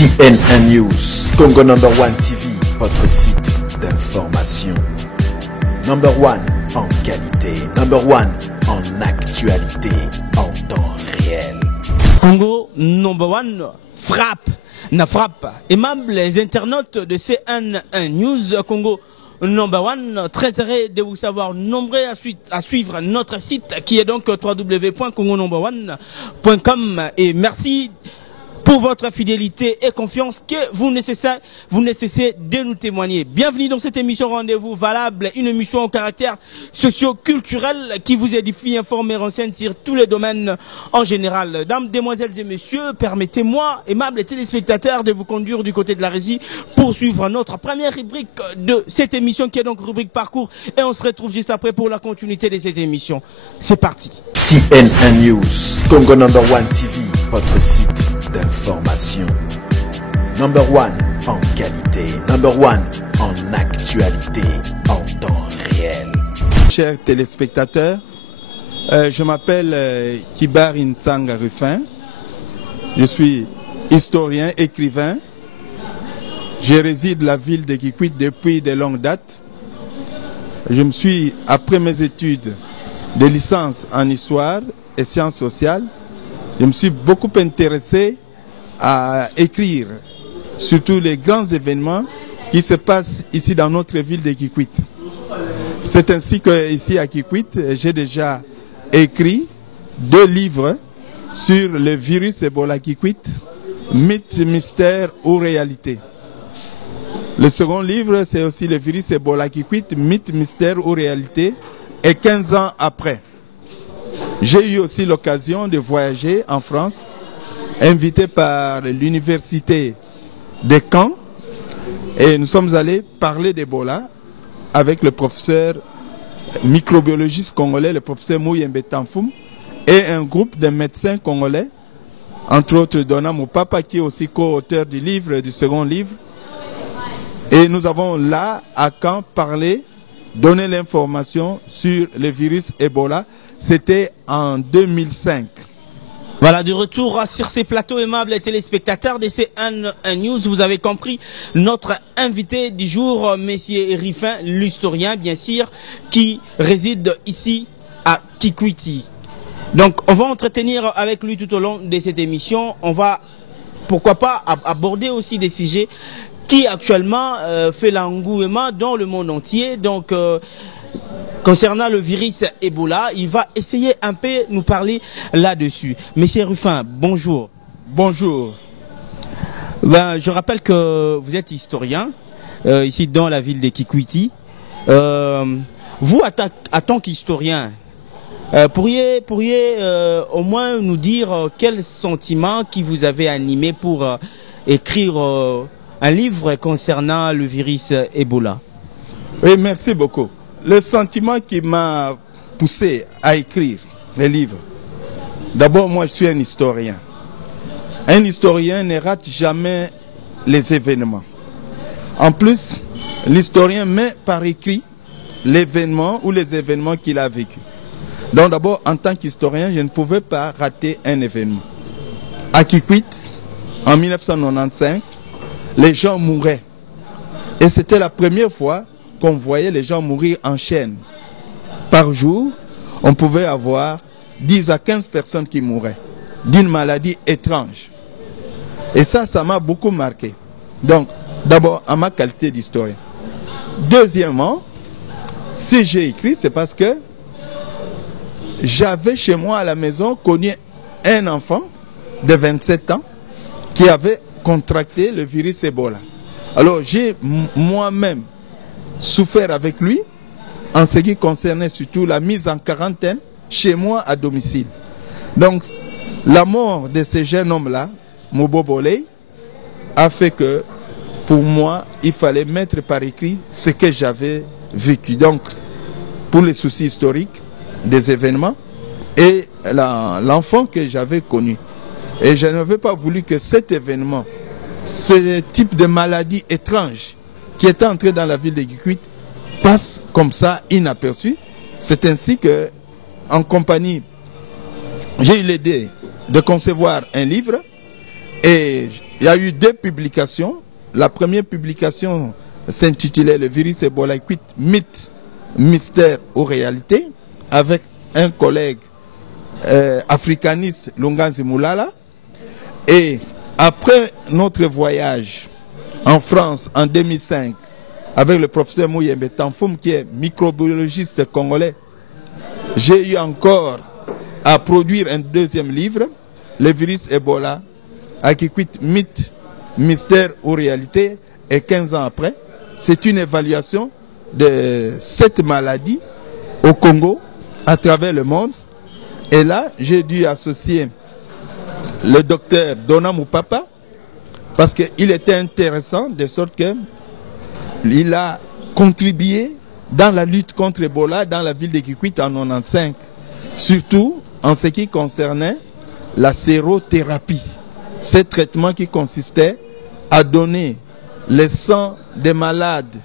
CNN News, Congo number one TV, votre site d'information. Number one en qualité, number one en actualité, en temps réel. Congo number one frappe, na frappe. Aimables les internautes de CNN News, Congo number one, très heureux de vous savoir nombreux à suivre notre site qui est donc www.congonumberone.com et merci pour votre fidélité et confiance que vous ne cessez de nous témoigner. Bienvenue dans cette émission Rendez-vous Valable, une émission au caractère socio-culturel qui vous édifie, informe et renseigne sur tous les domaines en général. Dames, demoiselles et messieurs, permettez-moi, aimables téléspectateurs, de vous conduire du côté de la régie pour suivre notre première rubrique de cette émission qui est donc rubrique parcours et on se retrouve juste après pour la continuité de cette émission. C'est parti. CNN News, Congo number one TV, votre site d'information. Number one en qualité, number one en actualité, en temps réel. Chers téléspectateurs, je m'appelle Kibar Ntsanga Rufin. Je suis historien, écrivain. Je réside la ville de Kikwit depuis de longues dates. Je me suis, après mes études de licence en histoire et sciences sociales, je me suis beaucoup intéressé à écrire surtout les grands événements qui se passent ici dans notre ville de Kikwit. C'est ainsi que ici à Kikwit, j'ai déjà écrit 2 livres sur le virus Ebola Kikwit, mythe, mystère ou réalité. Le second livre, c'est aussi le virus Ebola Kikwit, mythe, mystère ou réalité, et 15 ans après. J'ai eu aussi l'occasion de voyager en France, invité par l'université de Caen, et nous sommes allés parler d'Ebola avec le professeur microbiologiste congolais, le professeur Mouyembe Tanfoum, et un groupe de médecins congolais, entre autres Dona Moupapa, qui est aussi co-auteur du livre, du second livre. Et nous avons là, à Caen, parlé, donné l'information sur le virus Ebola. C'était en 2005. Voilà, de retour sur ces plateaux aimables téléspectateurs de CNN News. Vous avez compris, notre invité du jour, Monsieur Rufin, l'historien, bien sûr, qui réside ici à Kikwiti. Donc, on va entretenir avec lui tout au long de cette émission. On va, pourquoi pas, aborder aussi des sujets qui actuellement fait l'engouement dans le monde entier. Donc, concernant le virus Ebola, il va essayer un peu nous parler là-dessus. Monsieur Rufin, bonjour. Bonjour. Je rappelle que vous êtes historien, ici dans la ville de Kikwiti. Vous, en tant qu'historien, pourriez au moins nous dire quel sentiment qui vous avait animé pour écrire un livre concernant le virus Ebola? Oui, merci beaucoup. Le sentiment qui m'a poussé à écrire les livres, d'abord, moi, je suis un historien. Un historien ne rate jamais les événements. En plus, l'historien met par écrit l'événement ou les événements qu'il a vécu. Donc, d'abord, en tant qu'historien, je ne pouvais pas rater un événement. À Kikwit, en 1995, les gens mouraient. Et c'était la première fois qu'on voyait les gens mourir en chaîne. Par jour, on pouvait avoir 10 à 15 personnes qui mouraient d'une maladie étrange. Et ça m'a beaucoup marqué. Donc, d'abord, en ma qualité d'historien. Deuxièmement, si j'ai écrit, c'est parce que j'avais chez moi à la maison connu un enfant de 27 ans qui avait contracté le virus Ebola. Alors, j'ai moi-même souffert avec lui en ce qui concernait surtout la mise en quarantaine chez moi à domicile. Donc, la mort de ce jeune homme-là, Mobobolei, a fait que, pour moi, il fallait mettre par écrit ce que j'avais vécu. Donc, pour les soucis historiques des événements et l'enfant que j'avais connu. Et je n'avais pas voulu que cet événement, ce type de maladie étrange qui était entré dans la ville de Kikwit, passe comme ça inaperçu. C'est ainsi que, en compagnie, j'ai eu l'idée de concevoir un livre et il y a eu 2 publications. La première publication s'intitulait Le virus Ebola Equit, mythe, mystère ou réalité, avec un collègue africaniste, Lunganzi Moulala. Et après notre voyage en France en 2005, avec le professeur Mouyembe Tanfoum, qui est microbiologiste congolais, j'ai eu encore à produire un 2e livre, Le virus Ebola, Equit, mythe, mystère ou réalité. Et 15 ans après, c'est une évaluation de cette maladie au Congo, à travers le monde. Et là, j'ai dû associer le docteur Dona Moupapa, parce qu'il était intéressant, de sorte qu'il a contribué dans la lutte contre Ebola dans la ville de Kikwit en 1995, surtout en ce qui concernait la sérothérapie. Ce traitement qui consistait à donner le sang des malades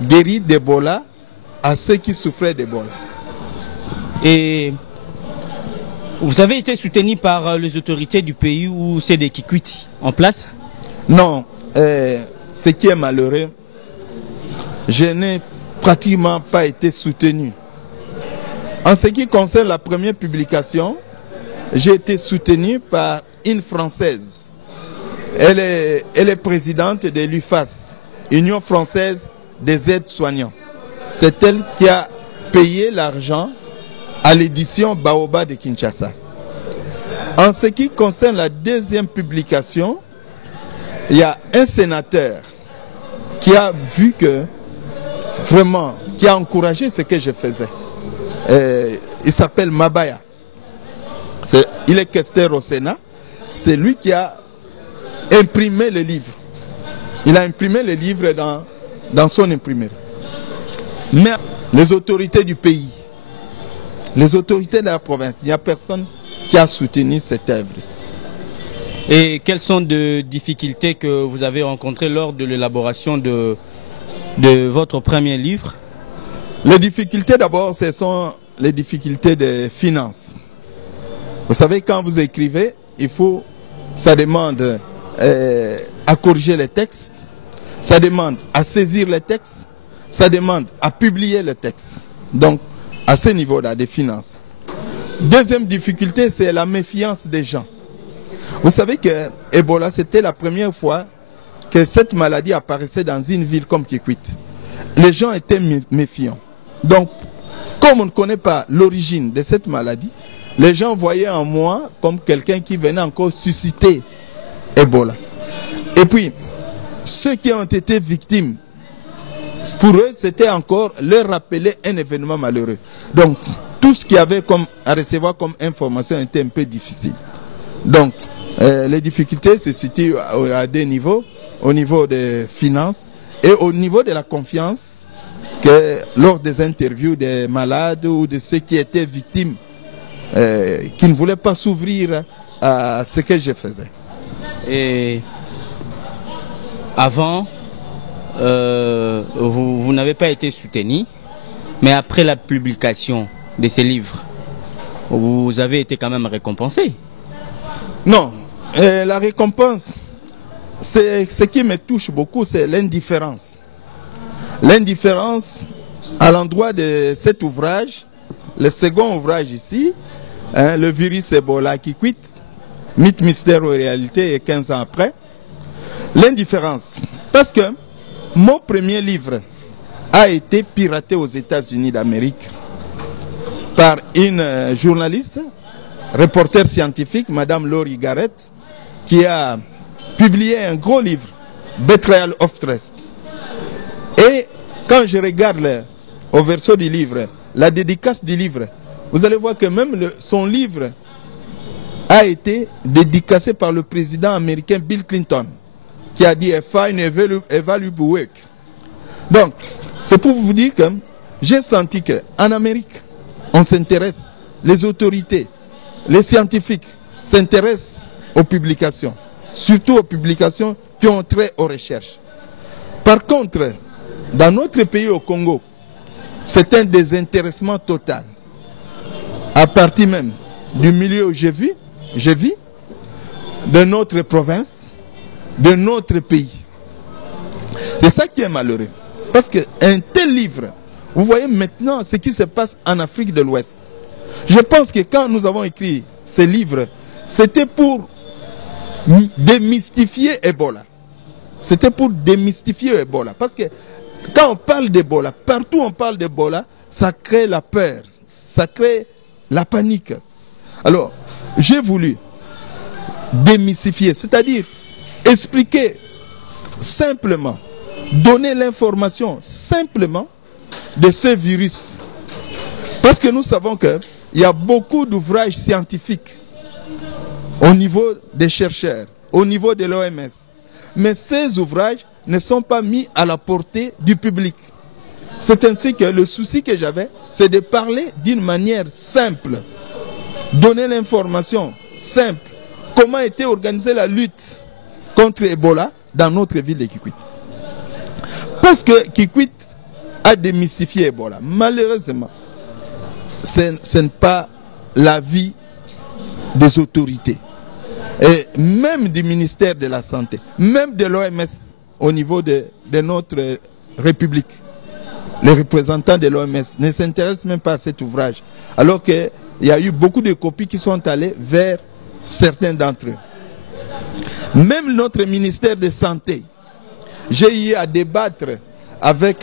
guéris d'Ebola à ceux qui souffraient d'Ebola. Et vous avez été soutenu par les autorités du pays où c'est des Kikwit en place? Non, ce qui est malheureux, je n'ai pratiquement pas été soutenu. En ce qui concerne la première publication, j'ai été soutenu par une Française. Elle est présidente de l'UFAS, Union française des aides-soignants. C'est elle qui a payé l'argent à l'édition Baobab de Kinshasa. En ce qui concerne la deuxième publication, il y a un sénateur qui a vu que, vraiment, qui a encouragé ce que je faisais. Il s'appelle Mabaya. Il est questeur au Sénat. C'est lui qui a imprimé le livre. Il a imprimé le livre dans son imprimerie. Mais les autorités du pays, les autorités de la province, il n'y a personne qui a soutenu cette œuvre. Et quelles sont les difficultés que vous avez rencontrées lors de l'élaboration de votre premier livre? Les difficultés d'abord, ce sont les difficultés de finances. Vous savez, quand vous écrivez, ça demande à corriger les textes, ça demande à saisir les textes, ça demande à publier les textes. Donc, à ce niveau-là, des finances. Deuxième difficulté, c'est la méfiance des gens. Vous savez que Ebola, c'était la première fois que cette maladie apparaissait dans une ville comme Kikwit. Les gens étaient méfiants. Donc, comme on ne connaît pas l'origine de cette maladie, les gens voyaient en moi comme quelqu'un qui venait encore susciter Ebola. Et puis, ceux qui ont été victimes, pour eux, c'était encore leur rappeler un événement malheureux. Donc, tout ce qu'il y avait à recevoir comme information était un peu difficile. Donc, les difficultés se situent à 2 niveaux, au niveau des finances et au niveau de la confiance que lors des interviews des malades ou de ceux qui étaient victimes, qui ne voulaient pas s'ouvrir à ce que je faisais. Et avant, vous n'avez pas été soutenu, mais après la publication de ces livres, vous avez été quand même récompensé. Non, la récompense, ce qui me touche beaucoup, c'est l'indifférence. L'indifférence à l'endroit de cet ouvrage, le second ouvrage ici, le virus Ebola Kikwit, mythe, mystère ou réalité, et 15 ans après. L'indifférence, parce que mon premier livre a été piraté aux États-Unis d'Amérique par une journaliste, reporter scientifique, Madame Laurie Garrett, qui a publié un gros livre, Betrayal of Trust. Et quand je regarde au verso du livre, la dédicace du livre, vous allez voir que même son livre a été dédicacé par le président américain Bill Clinton, qui a dit « A fine valuable work ». Donc, c'est pour vous dire que j'ai senti qu'en Amérique, on s'intéresse, les autorités, les scientifiques s'intéressent aux publications, surtout aux publications qui ont trait aux recherches. Par contre, dans notre pays, au Congo, c'est un désintéressement total. À partir même du milieu où je vis, de notre province, de notre pays. C'est ça qui est malheureux. Parce qu'un tel livre, vous voyez maintenant ce qui se passe en Afrique de l'Ouest. Je pense que quand nous avons écrit ces livres, c'était pour démystifier Ebola. C'était pour démystifier Ebola. Parce que quand on parle d'Ebola, partout on parle d'Ebola, ça crée la peur, ça crée la panique. Alors, j'ai voulu démystifier, c'est-à-dire expliquer simplement, donner l'information simplement de ce virus. Parce que nous savons qu'il y a beaucoup d'ouvrages scientifiques au niveau des chercheurs, au niveau de l'OMS. Mais ces ouvrages ne sont pas mis à la portée du public. C'est ainsi que le souci que j'avais, c'est de parler d'une manière simple, donner l'information simple, comment était organisée la lutte contre Ebola dans notre ville de Kikwit. Parce que Kikwit a démystifié Ebola. Malheureusement, ce n'est pas l'avis des autorités, et même du ministère de la Santé, même de l'OMS au niveau de notre République. Les représentants de l'OMS ne s'intéressent même pas à cet ouvrage, alors qu'il y a eu beaucoup de copies qui sont allées vers certains d'entre eux. Même notre ministère de Santé, j'ai eu à débattre avec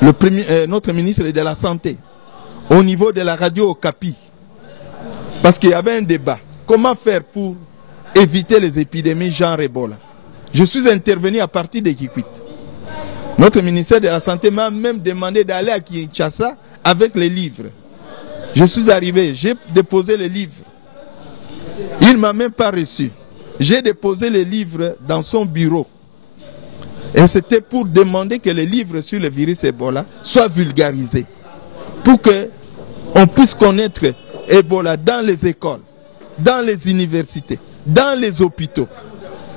notre ministre de la Santé au niveau de la radio Okapi, parce qu'il y avait un débat. Comment faire pour éviter les épidémies genre Ebola? Je suis intervenu à partir de Kikwit. Notre ministère de la Santé m'a même demandé d'aller à Kinshasa avec les livres. Je suis arrivé, j'ai déposé les livres. Il ne m'a même pas reçu. J'ai déposé les livres dans son bureau. Et c'était pour demander que les livres sur le virus Ebola soient vulgarisés. Pour qu'on puisse connaître Ebola dans les écoles, dans les universités, dans les hôpitaux.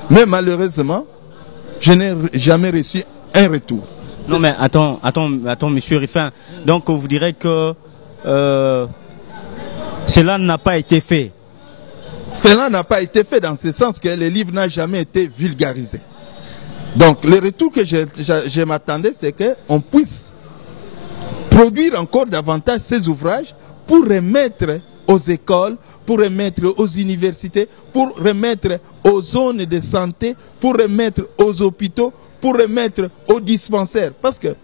Mais malheureusement, je n'ai jamais reçu un retour. Non mais attends, monsieur Rifin. Donc vous direz que cela n'a pas été fait. Cela n'a pas été fait dans ce sens que le livre n'a jamais été vulgarisé. Donc le retour que je m'attendais, c'est qu'on puisse produire encore davantage ces ouvrages pour remettre aux écoles, pour remettre aux universités, pour remettre aux zones de santé, pour remettre aux hôpitaux, pour remettre aux dispensaires. Parce que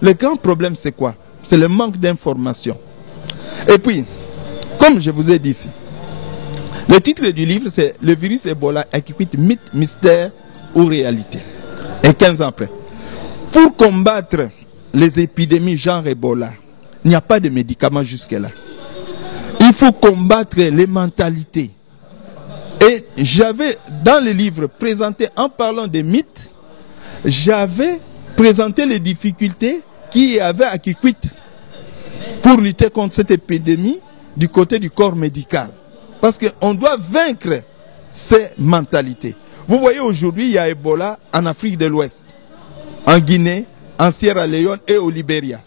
le grand problème, c'est quoi? C'est le manque d'information. Et puis, comme je vous ai dit ici, le titre du livre, c'est « Le virus Ebola à Kikwit, mythe, mystère ou réalité ». Et 15 ans après. Pour combattre les épidémies genre Ebola, il n'y a pas de médicaments jusque-là. Il faut combattre les mentalités. Et j'avais, dans le livre présenté en parlant des mythes, j'avais présenté les difficultés qu'il y avait à Kikwit pour lutter contre cette épidémie du côté du corps médical. Parce qu'on doit vaincre ces mentalités. Vous voyez, aujourd'hui, il y a Ebola en Afrique de l'Ouest, en Guinée, en Sierra Leone et au Libéria.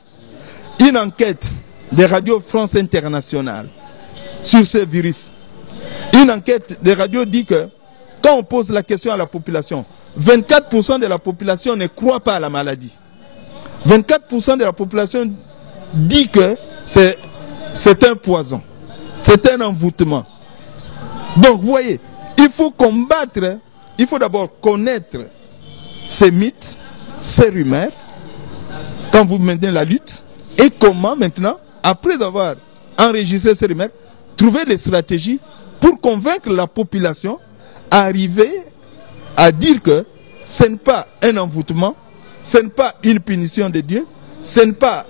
Une enquête de Radio France Internationale sur ce virus. Une enquête de radio dit que quand on pose la question à la population, 24% de la population ne croit pas à la maladie. 24% de la population dit que c'est un poison, c'est un envoûtement. Donc vous voyez, il faut combattre, il faut d'abord connaître ces mythes, ces rumeurs, quand vous maintenez la lutte, et comment maintenant, après avoir enregistré ces rumeurs, trouver des stratégies pour convaincre la population à arriver à dire que ce n'est pas un envoûtement, ce n'est pas une punition de Dieu, ce n'est pas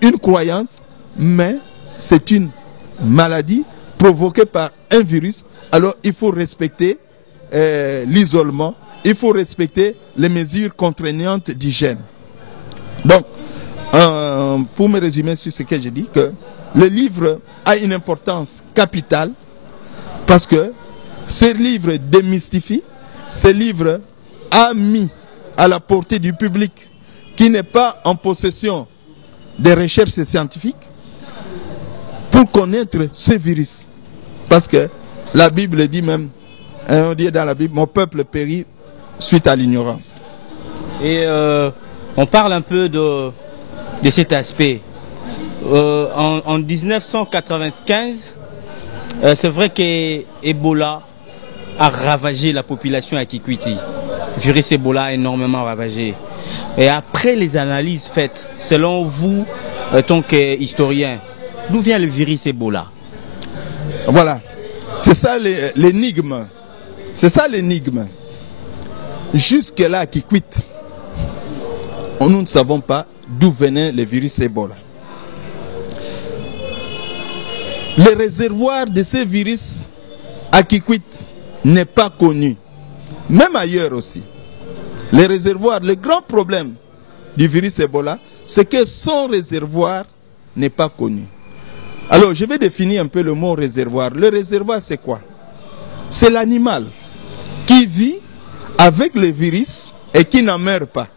une croyance, mais c'est une maladie provoquée par un virus. Alors il faut respecter l'isolement, il faut respecter les mesures contraignantes d'hygiène. Donc, pour me résumer sur ce que j'ai dit, que le livre a une importance capitale parce que ce livre démystifie, ce livre a mis à la portée du public qui n'est pas en possession des recherches scientifiques pour connaître ce virus. Parce que la Bible dit même, on dit dans la Bible, mon peuple périt suite à l'ignorance. Et on parle un peu de cet aspect. En 1995, c'est vrai qu'Ebola a ravagé la population à Kikwiti. Le virus Ebola a énormément ravagé. Et après les analyses faites, selon vous, tant qu'historien, d'où vient le virus Ebola? Voilà, c'est ça l'énigme. C'est ça l'énigme. Jusque-là, à Kikwit, nous ne savons pas d'où venait le virus Ebola. Le réservoir de ce virus à Kikwit n'est pas connu. Même ailleurs aussi. Le réservoir, le grand problème du virus Ebola, c'est que son réservoir n'est pas connu. Alors, je vais définir un peu le mot réservoir. Le réservoir, c'est quoi? C'est l'animal qui vit avec le virus et qui n'en meurt pas.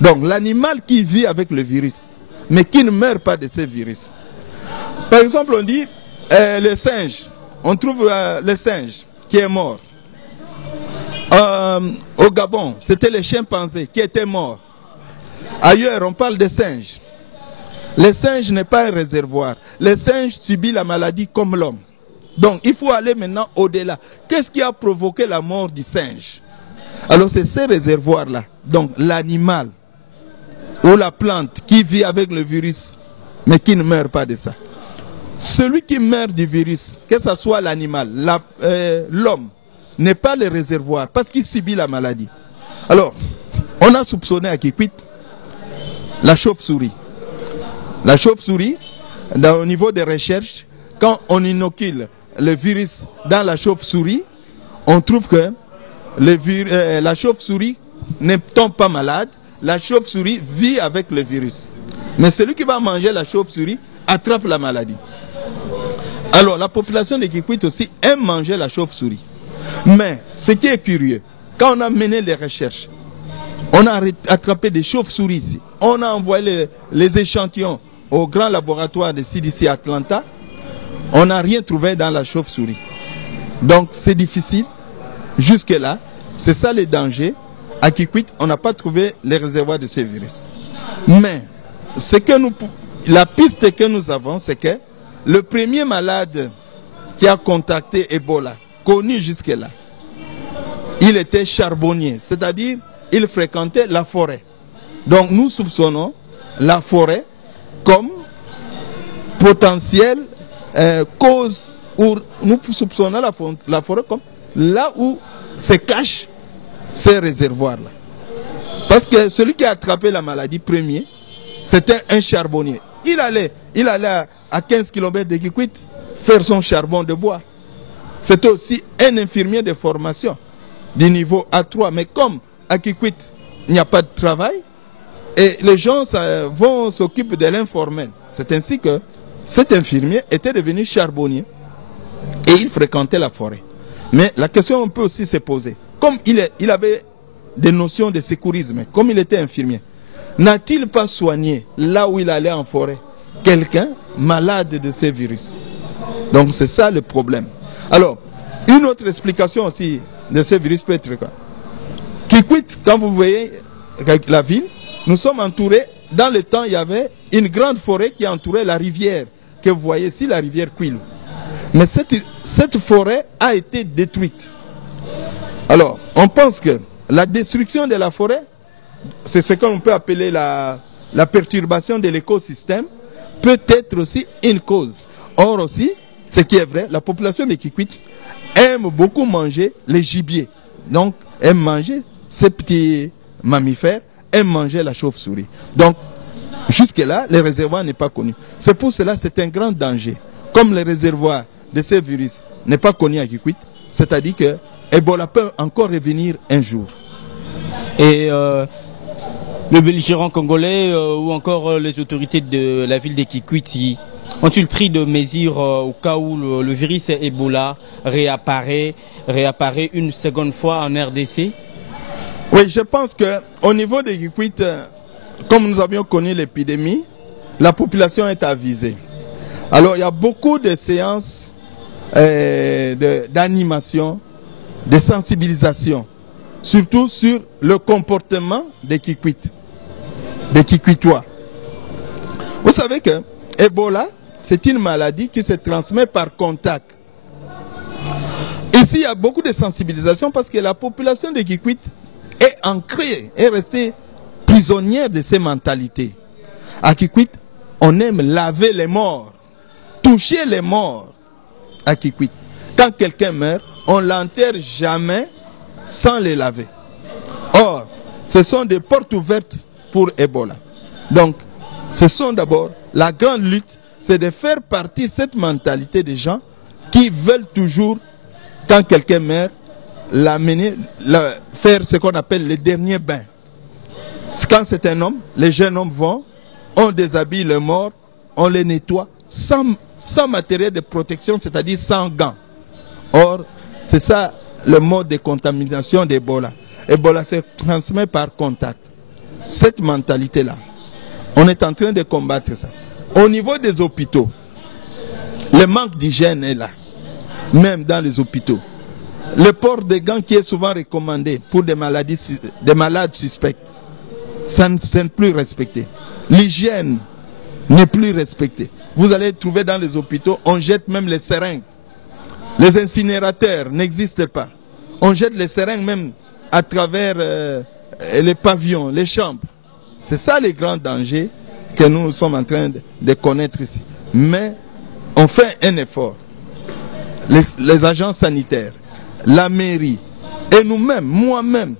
Donc, l'animal qui vit avec le virus, mais qui ne meurt pas de ce virus. Par exemple, on dit le singe. On trouve le singe qui est mort. Au Gabon, c'était le chimpanzé qui était mort. Ailleurs, on parle de singes. Le singe n'est pas un réservoir. Le singe subit la maladie comme l'homme. Donc, il faut aller maintenant au-delà. Qu'est-ce qui a provoqué la mort du singe? Alors, c'est ces réservoirs-là. Donc, l'animal ou la plante qui vit avec le virus, mais qui ne meurt pas de ça. Celui qui meurt du virus, que ce soit l'animal, l'homme, n'est pas le réservoir parce qu'il subit la maladie. Alors, on a soupçonné à Kikwit la chauve-souris. La chauve-souris, au niveau des recherches, quand on inocule le virus dans la chauve-souris, on trouve que la chauve-souris ne tombe pas malade, la chauve-souris vit avec le virus. Mais celui qui va manger la chauve-souris attrape la maladie. Alors, la population de Kikwit aussi aime manger la chauve-souris. Mais, ce qui est curieux, quand on a mené les recherches, on a attrapé des chauves-souris ici. On a envoyé les échantillons au grand laboratoire de CDC Atlanta. On n'a rien trouvé dans la chauve-souris. Donc, c'est difficile. Jusque-là, c'est ça le danger. À Kikwit, on n'a pas trouvé les réservoirs de ce virus. Mais, la piste que nous avons, c'est que le premier malade qui a contacté Ebola, connu jusque-là, il était charbonnier, c'est-à-dire il fréquentait la forêt. Donc nous soupçonnons la forêt comme potentielle cause, ou nous soupçonnons la forêt comme là où se cachent ces réservoirs-là. Parce que celui qui a attrapé la maladie premier, c'était un charbonnier. Il allait à 15 km de Kikwit faire son charbon de bois. C'était aussi un infirmier de formation du niveau A3. Mais comme à Kikwit, il n'y a pas de travail, et les gens vont s'occuper de l'informel. C'est ainsi que cet infirmier était devenu charbonnier et il fréquentait la forêt. Mais la question peut aussi se poser. Comme il avait des notions de secourisme, comme il était infirmier, n'a-t-il pas soigné là où il allait en forêt quelqu'un malade de ce virus? Donc c'est ça le problème. Alors, une autre explication aussi de ce virus peut être quoi? Kikwit, quand vous voyez la ville, nous sommes entourés, dans le temps il y avait une grande forêt qui entourait la rivière, que vous voyez ici, la rivière Kwilu. Mais cette forêt a été détruite. Alors, on pense que la destruction de la forêt, c'est ce qu'on peut appeler la perturbation de l'écosystème, peut être aussi une cause. Or aussi, ce qui est vrai, la population de Kikwit aime beaucoup manger les gibiers. Donc, aime manger ces petits mammifères, aime manger la chauve-souris. Donc, jusque-là, le réservoir n'est pas connu. C'est pour cela que c'est un grand danger. Comme le réservoir de ces virus n'est pas connu à Kikwit, c'est-à-dire que Ebola peut encore revenir un jour. Et le belligérant congolais ou encore les autorités de la ville de Kikwit ont-ils pris de mesures au cas où le virus Ebola réapparaît une seconde fois en RDC? Oui, je pense qu'au niveau de Kikwit, comme nous avions connu l'épidémie, la population est avisée. Alors il y a beaucoup de séances d'animation, de sensibilisation surtout sur le comportement des Kikwitois. Vous savez que Ebola, c'est une maladie qui se transmet par contact. Ici, il y a beaucoup de sensibilisation parce que la population de Kikwit est ancrée, est restée prisonnière de ces mentalités. À Kikwit, on aime laver les morts, toucher les morts à Kikwit. Quand quelqu'un meurt, on ne l'enterre jamais sans les laver. Or, ce sont des portes ouvertes pour Ebola. Donc, ce sont d'abord, la grande lutte, c'est de faire partie de cette mentalité des gens qui veulent toujours, quand quelqu'un meurt, l'amener, faire ce qu'on appelle le dernier bain. Quand c'est un homme, les jeunes hommes vont, on déshabille le mort, on les nettoie sans matériel de protection, c'est-à-dire sans gants. Or, c'est ça le mode de contamination d'Ebola. Ebola se transmet par contact. Cette mentalité-là, on est en train de combattre ça. Au niveau des hôpitaux, le manque d'hygiène est là, même dans les hôpitaux. Le port des gants qui est souvent recommandé pour des malades suspects, ça n'est plus respecté. L'hygiène n'est plus respectée. Vous allez trouver dans les hôpitaux, on jette même les seringues. Les incinérateurs n'existent pas. On jette les seringues même à travers les pavillons, les chambres. C'est ça les grands dangers que nous sommes en train de connaître ici. Mais on fait un effort. Les agents sanitaires, la mairie et nous-mêmes, moi-même,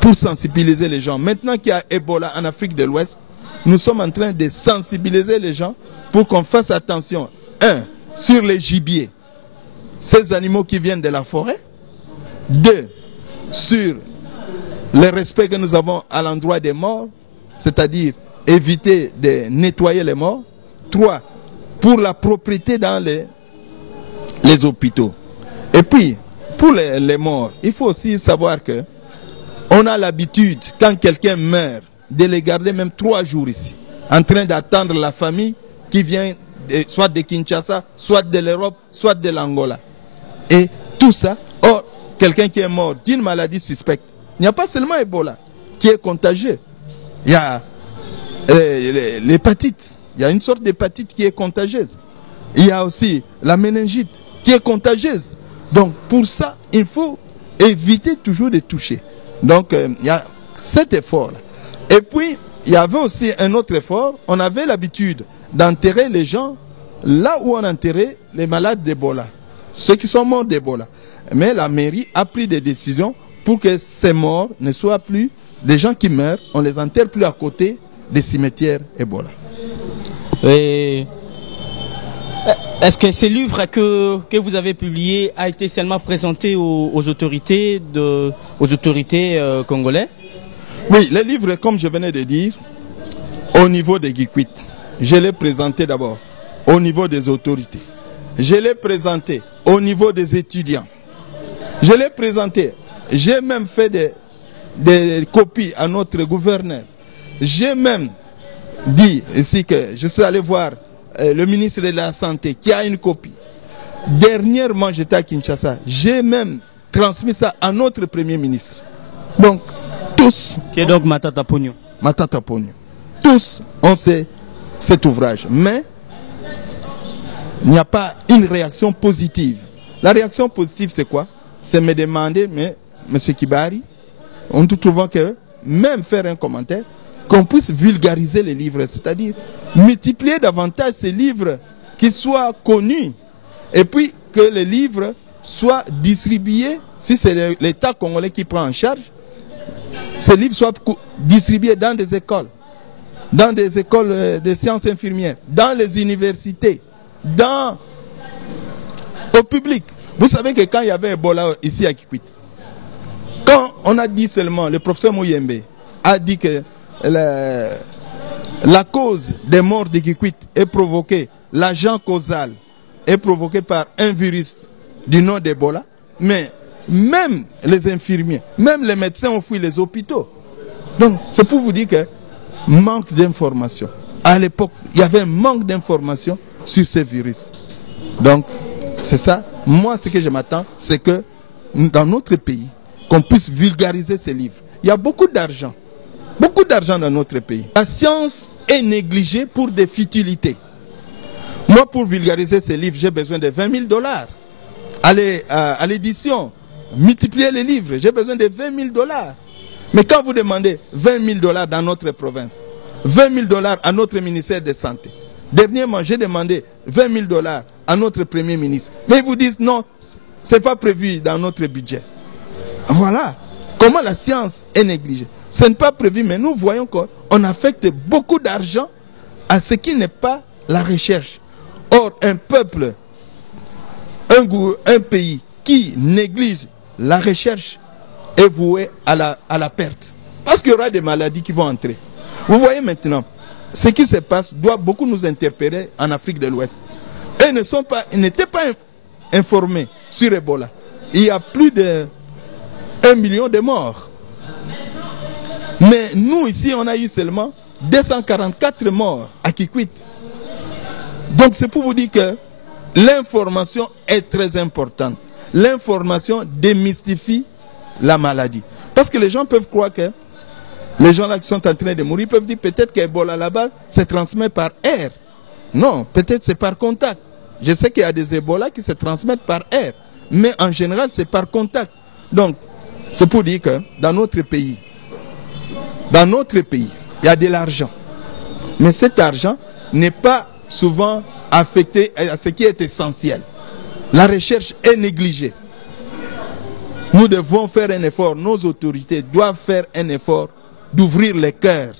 pour sensibiliser les gens. Maintenant qu'il y a Ebola en Afrique de l'Ouest, nous sommes en train de sensibiliser les gens pour qu'on fasse attention, sur les gibiers, ces animaux qui viennent de la forêt. 2, sur le respect que nous avons à l'endroit des morts, c'est-à-dire éviter de nettoyer les morts. 3, pour la propreté dans les hôpitaux. Et puis, pour les morts, il faut aussi savoir que on a l'habitude, quand quelqu'un meurt, de les garder même 3 jours ici, en train d'attendre la famille qui vient soit de Kinshasa, soit de l'Europe, soit de l'Angola. Et tout ça, or, quelqu'un qui est mort d'une maladie suspecte, il n'y a pas seulement Ebola qui est contagieux. Il y a l'hépatite, il y a une sorte d'hépatite qui est contagieuse. Il y a aussi la méningite qui est contagieuse. Donc pour ça, il faut éviter toujours de toucher. Donc il y a cet effort-là. Et puis, il y avait aussi un autre effort. On avait l'habitude d'enterrer les gens là où on enterrait les malades d'Ebola, ceux qui sont morts d'Ebola. Mais la mairie a pris des décisions pour que ces morts ne soient plus, des gens qui meurent, on les enterre plus à côté des cimetières Ebola. Et est-ce que ce livre que vous avez publié a été seulement présenté aux autorités congolaises? Oui, le livre, comme je venais de dire, au niveau des Kikwit, je l'ai présenté d'abord au niveau des autorités. Je l'ai présenté au niveau des étudiants. Je l'ai présenté, j'ai même fait des copies à notre gouverneur. J'ai même dit ici que je suis allé voir le ministre de la Santé qui a une copie. Dernièrement, j'étais à Kinshasa. J'ai même transmis ça à notre Premier ministre. Donc, tous... Qui est donc Matata Pogno. Matata Pogno. Tous ont cet ouvrage. Mais, il n'y a pas une réaction positive. La réaction positive, c'est quoi? C'est me demander, mais, M. Kibari, en tout trouvant que, même faire un commentaire, qu'on puisse vulgariser les livres, c'est-à-dire multiplier davantage ces livres, qu'ils soient connus, et puis que les livres soient distribués, si c'est l'État congolais qui prend en charge, ces livres soient distribués dans des écoles de sciences infirmières, dans les universités, au public. Vous savez que quand il y avait Ebola ici à Kikwit, quand on a dit seulement, le professeur Mouyembe a dit que la cause des morts de Kikwit est provoquée, l'agent causal est provoqué par un virus du nom d'Ebola, mais même les infirmiers, même les médecins ont fui les hôpitaux. Donc c'est pour vous dire que manque d'information. À l'époque, il y avait un manque d'information sur ces virus. Donc c'est ça. Moi, ce que je m'attends, c'est que dans notre pays, qu'on puisse vulgariser ces livres. Il y a beaucoup d'argent dans notre pays. La science est négligée pour des futilités. Moi, pour vulgariser ces livres, j'ai besoin de 20 000 $. Aller à l'édition, multiplier les livres, j'ai besoin de 20 000 $. Mais quand vous demandez 20 000 $ dans notre province, 20 000 $ à notre ministère de Santé, dernièrement, j'ai demandé 20 000 $ à notre Premier ministre. Mais ils vous disent non, ce n'est pas prévu dans notre budget. Voilà comment la science est négligée. Ce n'est pas prévu, mais nous voyons qu'on affecte beaucoup d'argent à ce qui n'est pas la recherche. Or, un peuple, un pays qui néglige la recherche est voué à la perte. Parce qu'il y aura des maladies qui vont entrer. Vous voyez maintenant, ce qui se passe doit beaucoup nous interpeller en Afrique de l'Ouest. Ils n'étaient pas informés sur Ebola. Il y a plus de 1 million de morts. Mais nous, ici, on a eu seulement 244 morts à Kikwit. Donc, c'est pour vous dire que l'information est très importante. L'information démystifie la maladie. Parce que les gens peuvent croire que les gens là qui sont en train de mourir peuvent dire peut-être qu'Ebola là-bas se transmet par air. Non, peut-être c'est par contact. Je sais qu'il y a des Ebola qui se transmettent par air. Mais en général, c'est par contact. Donc, c'est pour dire que dans notre pays, il y a de l'argent. Mais cet argent n'est pas souvent affecté à ce qui est essentiel. La recherche est négligée. Nous devons faire un effort, nos autorités doivent faire un effort d'ouvrir les cœurs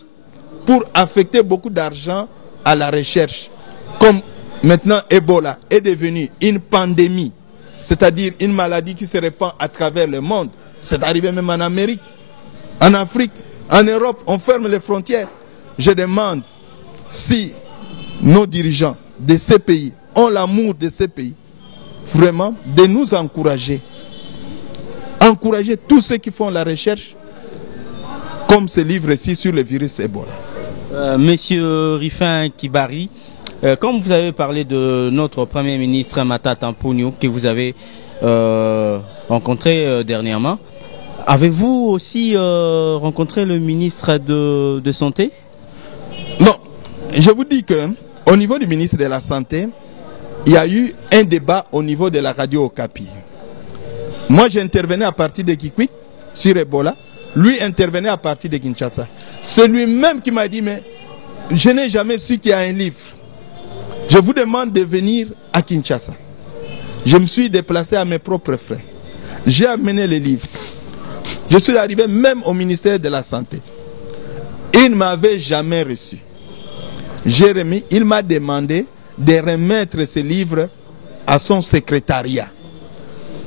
pour affecter beaucoup d'argent à la recherche. Comme maintenant Ebola est devenu une pandémie, c'est-à-dire une maladie qui se répand à travers le monde. C'est arrivé même en Amérique, en Afrique, en Europe, on ferme les frontières. Je demande si nos dirigeants de ces pays ont l'amour de ces pays, vraiment de nous encourager. Encourager tous ceux qui font la recherche, comme ce livre-ci sur le virus Ebola. Monsieur Rifin Kibari, comme vous avez parlé de notre Premier ministre Matata Mponyo, que vous avez rencontré dernièrement, avez-vous aussi rencontré le ministre de Santé? Non, je vous dis qu'au niveau du ministre de la Santé, il y a eu un débat au niveau de la radio Okapi. Moi, j'intervenais à partir de Kikwit sur Ebola. Lui intervenait à partir de Kinshasa. C'est lui-même qui m'a dit, mais je n'ai jamais su qu'il y a un livre. Je vous demande de venir à Kinshasa. Je me suis déplacé à mes propres frais. J'ai amené les livres. Je suis arrivé même au ministère de la Santé. Il ne m'avait jamais reçu. J'ai remis, il m'a demandé de remettre ces livres à son secrétariat.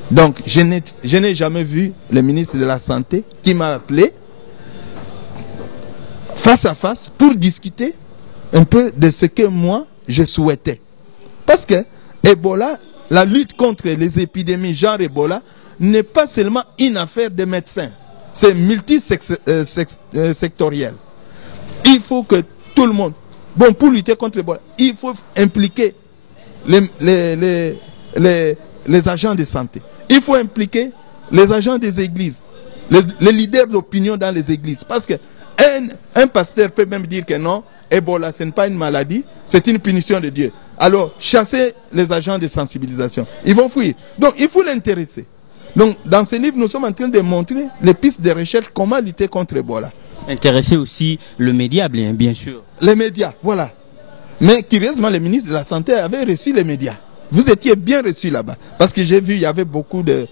Donc, je n'ai jamais vu le ministre de la Santé qui m'a appelé face à face pour discuter un peu de ce que moi, je souhaitais. Parce que Ebola, la lutte contre les épidémies genre Ebola, n'est pas seulement une affaire de médecins. C'est multisectoriel. Il faut que tout le monde... Bon, pour lutter contre Ebola, il faut impliquer les agents de santé. Il faut impliquer les agents des églises, les leaders d'opinion dans les églises. Parce qu'un pasteur peut même dire que non, Ebola, ce n'est pas une maladie, c'est une punition de Dieu. Alors, chassez les agents de sensibilisation. Ils vont fuir. Donc, il faut l'intéresser. Donc, dans ce livre, nous sommes en train de montrer les pistes de recherche, comment lutter contre Ebola. Intéresser aussi le média, bien sûr. Les médias, voilà. Mais curieusement, le ministre de la Santé avait reçu les médias. Vous étiez bien reçus là-bas. Parce que j'ai vu, il y avait beaucoup de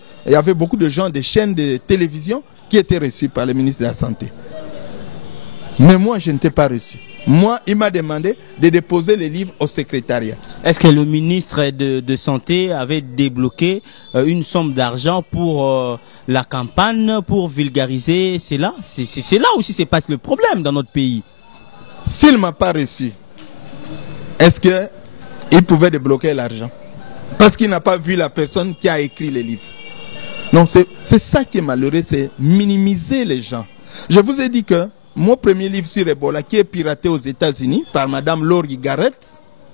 gens, des chaînes de télévision qui étaient reçus par le ministre de la Santé. Mais moi, je n'étais pas reçu. Moi, il m'a demandé de déposer les livres au secrétariat. Est-ce que le ministre de Santé avait débloqué une somme d'argent pour la campagne, pour vulgariser? C'est là aussi se passe le problème dans notre pays. S'il ne m'a pas reçu, est-ce qu'il pouvait débloquer l'argent? Parce qu'il n'a pas vu la personne qui a écrit les livres. Donc c'est ça qui est malheureux, c'est minimiser les gens. Je vous ai dit que mon premier livre sur Ebola, qui est piraté aux États-Unis par Madame Laurie Garrett,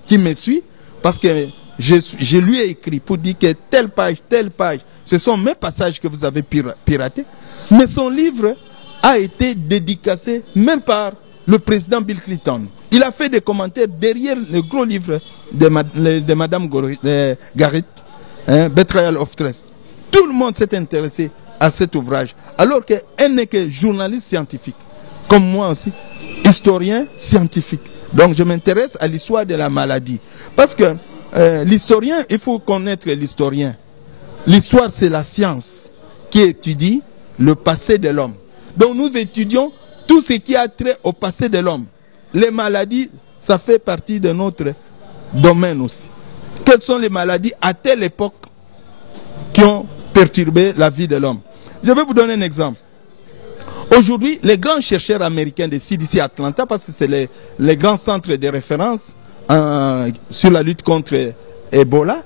qui me suit, parce que je lui ai écrit pour dire que telle page, ce sont mes passages que vous avez piratés. Mais son livre a été dédicacé même par le président Bill Clinton. Il a fait des commentaires derrière le gros livre de Madame Garrett, Betrayal of Trust. Tout le monde s'est intéressé à cet ouvrage, alors qu'elle n'est que journaliste scientifique, comme moi aussi, historien scientifique. Donc je m'intéresse à l'histoire de la maladie. Parce que l'historien, il faut connaître l'historien. L'histoire, c'est la science qui étudie le passé de l'homme. Donc nous étudions tout ce qui a trait au passé de l'homme. Les maladies, ça fait partie de notre domaine aussi. Quelles sont les maladies à telle époque qui ont perturbé la vie de l'homme? Je vais vous donner un exemple. Aujourd'hui, les grands chercheurs américains de CDC Atlanta, parce que c'est les grands centres de référence sur la lutte contre Ebola,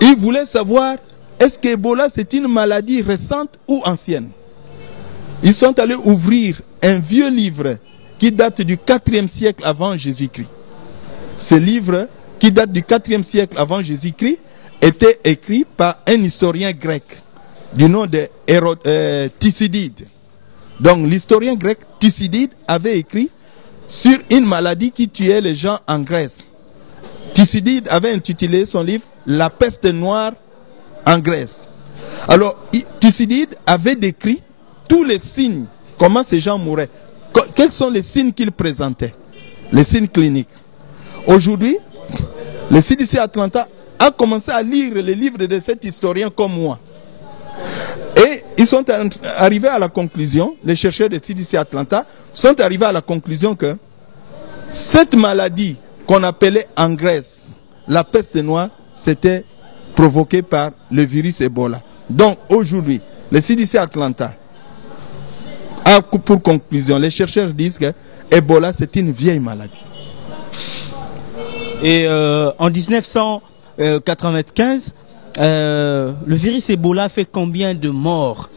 ils voulaient savoir est-ce que Ebola c'est une maladie récente ou ancienne. Ils sont allés ouvrir un vieux livre qui date du 4e siècle avant Jésus-Christ. Ce livre, qui date du 4e siècle avant Jésus-Christ, était écrit par un historien grec du nom de Thucydide. Donc l'historien grec Thucydide avait écrit sur une maladie qui tuait les gens en Grèce. Thucydide avait intitulé son livre « La peste noire en Grèce ». Alors Thucydide avait décrit tous les signes, comment ces gens mouraient. Quels sont les signes qu'ils présentaient? Les signes cliniques. Aujourd'hui, le CDC Atlanta a commencé à lire les livres de cet historien comme moi. Et ils sont arrivés à la conclusion, les chercheurs de CDC Atlanta sont arrivés à la conclusion que cette maladie qu'on appelait en Grèce la peste noire, c'était provoquée par le virus Ebola. Donc aujourd'hui, le CDC Atlanta a pour conclusion, les chercheurs disent que Ebola c'est une vieille maladie. Et en 1995, le virus Ebola fait combien de morts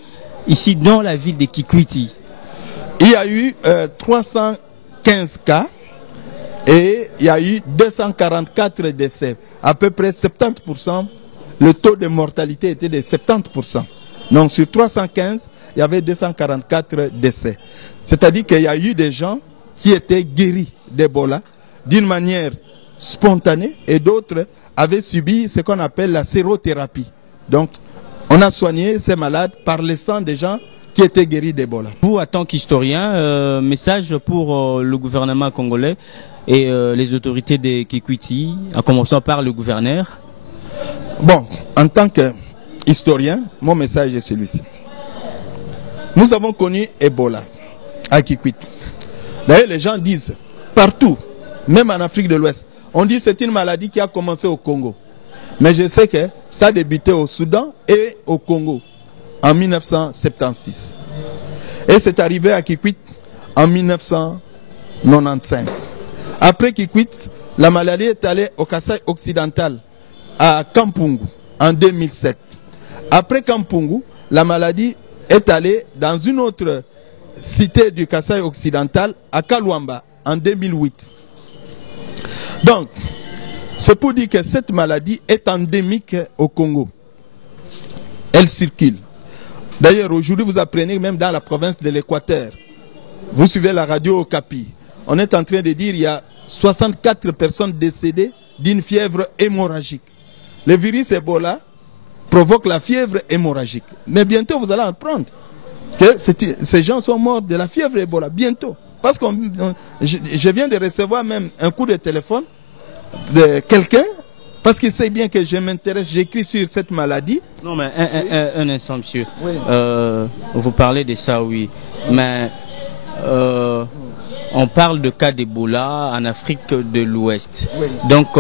ici dans la ville de Kikwiti? Il y a eu 315 cas et il y a eu 244 décès. À peu près 70%, le taux de mortalité était de 70%. Donc sur 315, il y avait 244 décès. C'est-à-dire qu'il y a eu des gens qui étaient guéris d'Ebola d'une manière spontanée et d'autres avaient subi ce qu'on appelle la sérothérapie. Donc on a soigné ces malades par le sang des gens qui étaient guéris d'Ebola. Vous, en tant qu'historien, message pour le gouvernement congolais et les autorités de Kikwiti, en commençant par le gouverneur? Bon, en tant qu'historien, mon message est celui-ci. Nous avons connu Ebola à Kikwiti. D'ailleurs, les gens disent partout, même en Afrique de l'Ouest, on dit que c'est une maladie qui a commencé au Congo. Mais je sais que ça a débuté au Soudan et au Congo en 1976. Et c'est arrivé à Kikwit en 1995. Après Kikwit, la maladie est allée au Kasaï occidental, à Kampungu, en 2007. Après Kampungu, la maladie est allée dans une autre cité du Kasaï occidental, à Kalwamba, en 2008. Donc, c'est pour dire que cette maladie est endémique au Congo. Elle circule. D'ailleurs, aujourd'hui, vous apprenez même dans la province de l'Équateur. Vous suivez la radio Okapi. On est en train de dire qu'il y a 64 personnes décédées d'une fièvre hémorragique. Le virus Ebola provoque la fièvre hémorragique. Mais bientôt, vous allez apprendre que ces gens sont morts de la fièvre Ebola. Bientôt. Parce que je viens de recevoir même un coup de téléphone de quelqu'un, parce qu'il sait bien que je m'intéresse, j'écris sur cette maladie. Non, mais un instant, monsieur. Oui. Vous parlez de ça, oui. Mais on parle de cas d'Ebola en Afrique de l'Ouest. Oui. Donc,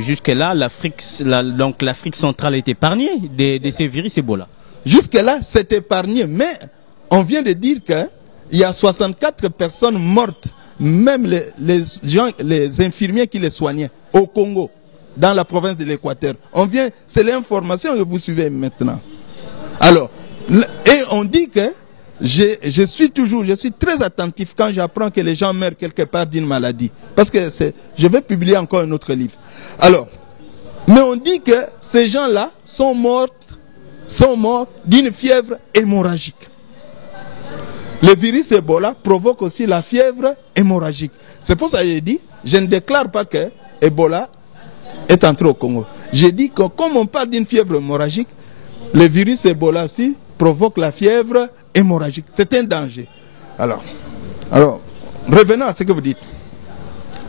jusque-là, l'Afrique centrale est épargnée de ces virus Ebola. Jusque-là, c'est épargné. Mais on vient de dire qu'il y a 64 personnes mortes, même les infirmiers qui les soignaient au Congo, dans la province de l'Équateur. C'est l'information que vous suivez maintenant. Alors, et on dit que je suis très attentif quand j'apprends que les gens meurent quelque part d'une maladie. Parce que je vais publier encore un autre livre. Alors, Mais on dit que ces gens-là sont morts d'une fièvre hémorragique. Le virus Ebola provoque aussi la fièvre hémorragique. C'est pour ça que j'ai dit, je ne déclare pas que Ebola est entré au Congo. J'ai dit que comme on parle d'une fièvre hémorragique, le virus Ebola aussi provoque la fièvre hémorragique. C'est un danger. Alors, revenons à ce que vous dites.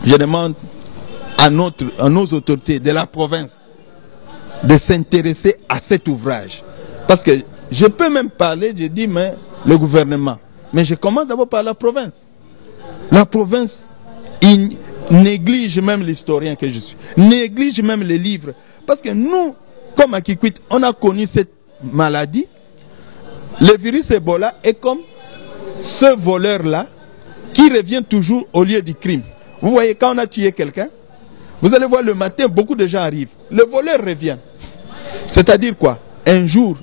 Je demande à nos autorités de la province de s'intéresser à cet ouvrage. Parce que je peux même parler, je dis, mais le gouvernement. Mais je commence d'abord par la province. La province, il néglige même l'historien que je suis. Néglige même les livres. Parce que nous, comme à Kikwit, on a connu cette maladie. Le virus Ebola est comme ce voleur-là qui revient toujours au lieu du crime. Vous voyez, quand on a tué quelqu'un, vous allez voir le matin, beaucoup de gens arrivent. Le voleur revient. C'est-à-dire quoi? Un jour,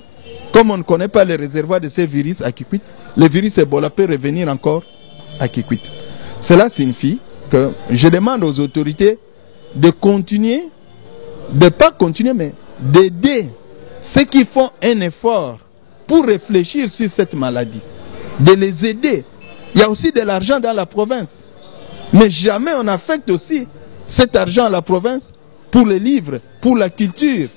comme on ne connaît pas les réservoirs de ces virus à Kikwit, le virus Ebola peut revenir encore à Kikwit. Cela signifie que je demande aux autorités de continuer, de ne pas continuer, mais d'aider ceux qui font un effort pour réfléchir sur cette maladie, de les aider. Il y a aussi de l'argent dans la province. Mais jamais on affecte aussi cet argent à la province pour les livres, pour la culture,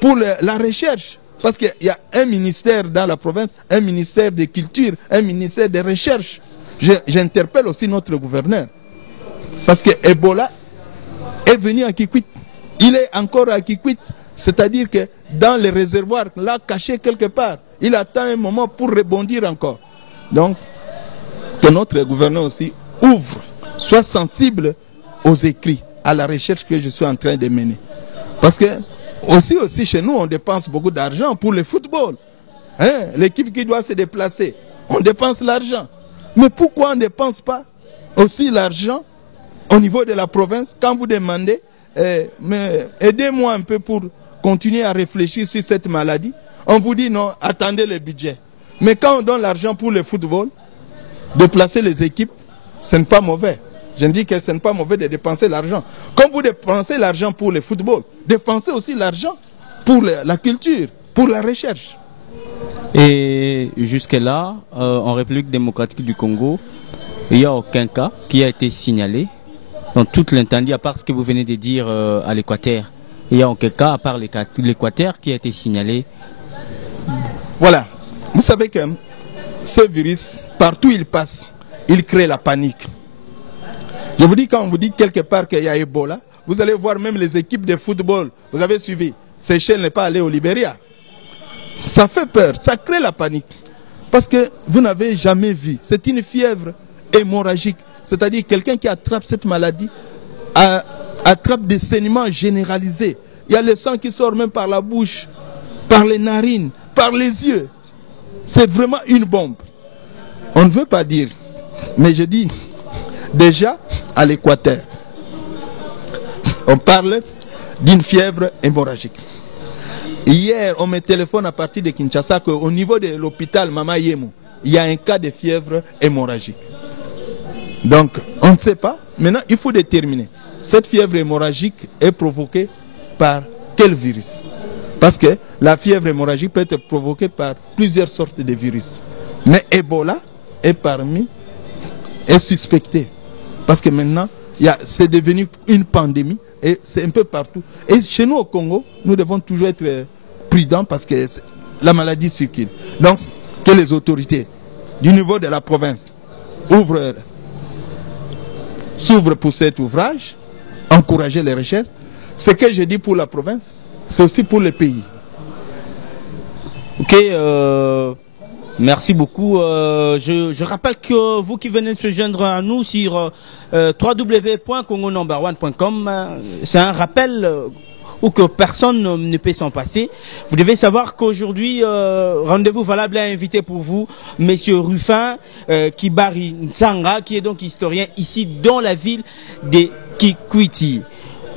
pour la recherche. Parce qu'il y a un ministère dans la province, un ministère de culture, un ministère de recherche. J'interpelle aussi notre gouverneur. Parce que Ebola est venu à Kikwit. Il est encore à Kikwit. C'est-à-dire que dans les réservoirs, là, caché quelque part, il attend un moment pour rebondir encore. Donc, que notre gouverneur aussi ouvre, soit sensible aux écrits, à la recherche que je suis en train de mener. Parce que aussi chez nous, on dépense beaucoup d'argent pour le football. Hein? L'équipe qui doit se déplacer, on dépense l'argent. Mais pourquoi on ne dépense pas aussi l'argent au niveau de la province quand vous demandez mais aidez-moi un peu pour continuer à réfléchir sur cette maladie. On vous dit non, attendez le budget. Mais quand on donne l'argent pour le football, déplacer les équipes, ce n'est pas mauvais. Je dis que ce n'est pas mauvais de dépenser l'argent. Comme vous dépensez l'argent pour le football, dépensez aussi l'argent pour la culture, pour la recherche. Et jusque-là, en République démocratique du Congo, il n'y a aucun cas qui a été signalé dans toute l'étendue, à part ce que vous venez de dire à l'Équateur. Il n'y a aucun cas, à part l'Équateur, qui a été signalé. Voilà. Vous savez que ce virus, partout où il passe, il crée la panique. Je vous dis, quand on vous dit quelque part qu'il y a Ebola, vous allez voir même les équipes de football. Vous avez suivi. Seychelles n'est pas allé au Libéria. Ça fait peur, ça crée la panique. Parce que vous n'avez jamais vu. C'est une fièvre hémorragique. C'est-à-dire quelqu'un qui attrape cette maladie attrape des saignements généralisés. Il y a le sang qui sort même par la bouche, par les narines, par les yeux. C'est vraiment une bombe. On ne veut pas dire, mais je dis, déjà à l'Équateur, on parle d'une fièvre hémorragique. Hier, on me téléphone à partir de Kinshasa qu'au niveau de l'hôpital Mama Yemo, il y a un cas de fièvre hémorragique. Donc, on ne sait pas. Maintenant, il faut déterminer. Cette fièvre hémorragique est provoquée par quel virus? Parce que la fièvre hémorragique peut être provoquée par plusieurs sortes de virus. Mais Ebola est suspecté. Parce que maintenant, c'est devenu une pandémie et c'est un peu partout. Et chez nous au Congo, nous devons toujours être prudents parce que la maladie circule. Donc, que les autorités du niveau de la province s'ouvrent pour cet ouvrage, encourager les recherches. Ce que je dis pour la province, c'est aussi pour le pays. Ok, merci beaucoup. Je rappelle que vous qui venez de se joindre à nous sur www.congonumber1.com, c'est un rappel ou que personne ne peut s'en passer. Vous devez savoir qu'aujourd'hui, rendez-vous valable à inviter pour vous, Monsieur Rufin Kibari Ntsanga, qui est donc historien ici dans la ville de Kikwiti.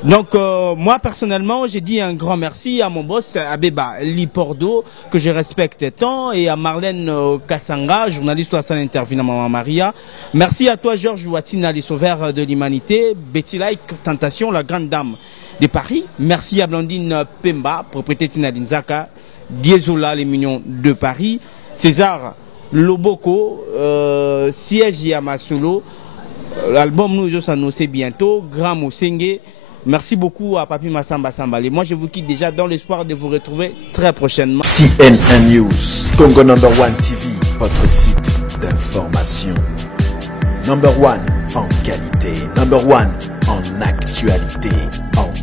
Donc moi personnellement, j'ai dit un grand merci à mon boss Abeba Lipordo, que je respecte tant, et à Marlène Kassanga, journaliste à San Intervina Maman Maria. Merci à toi Georges Watina, les sauveurs de l'humanité, Betty Like Tentation, la grande dame. de Paris. Merci à Blandine Pemba, propriété Tinadine Zaka, Diesola, les Mignons de Paris. César Loboko, siège Yamasolo. L'album nous annoncé bientôt. Grand Mosenge. Merci beaucoup à Papi Massamba Sambale. Moi, je vous quitte déjà dans l'espoir de vous retrouver très prochainement. CNN News, Congo Number One TV, votre site d'information. Number One en qualité, Number One en actualité, en